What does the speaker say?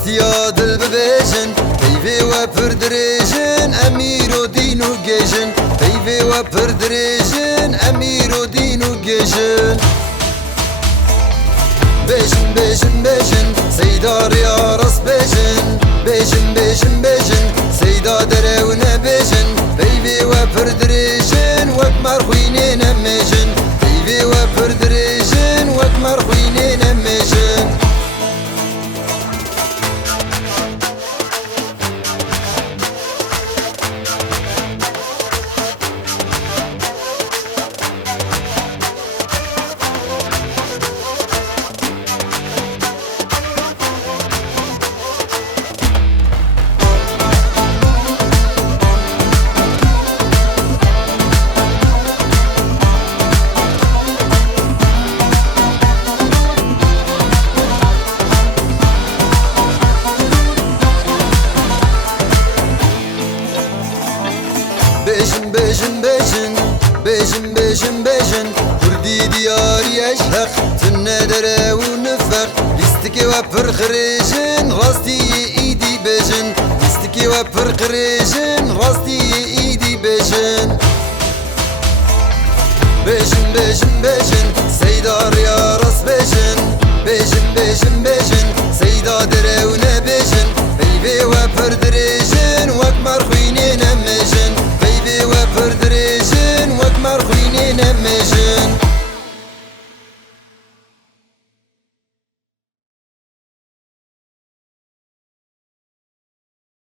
راستيا دل ببيجن بيفي وبردريجن أمير ودين وجيجن بيفي وبردريجن أمير ودين وجيجن بيجن بيجن بيجن سيدار يا راس بيجن بيجن بيجن بيجن سيدا درونا بيجن بيفي وبردريجن وكمر خوينين أميجن بيفي وبردريجن وكمر خوينين أميجن بيجن بيجن بيجن بيجن بيجن بيجن وردي دياري أشهق تنادر ونفق ليستكي وبر خريجن راستي ايدي بيجن ليستكي وبر خريجن راستي ايدي بيجن بيجن بيجن بيجن سيدار يا راس بيجن بيجن بيجن بيجن سيدا درونا بيجن بيبي وبر دريجن وكمر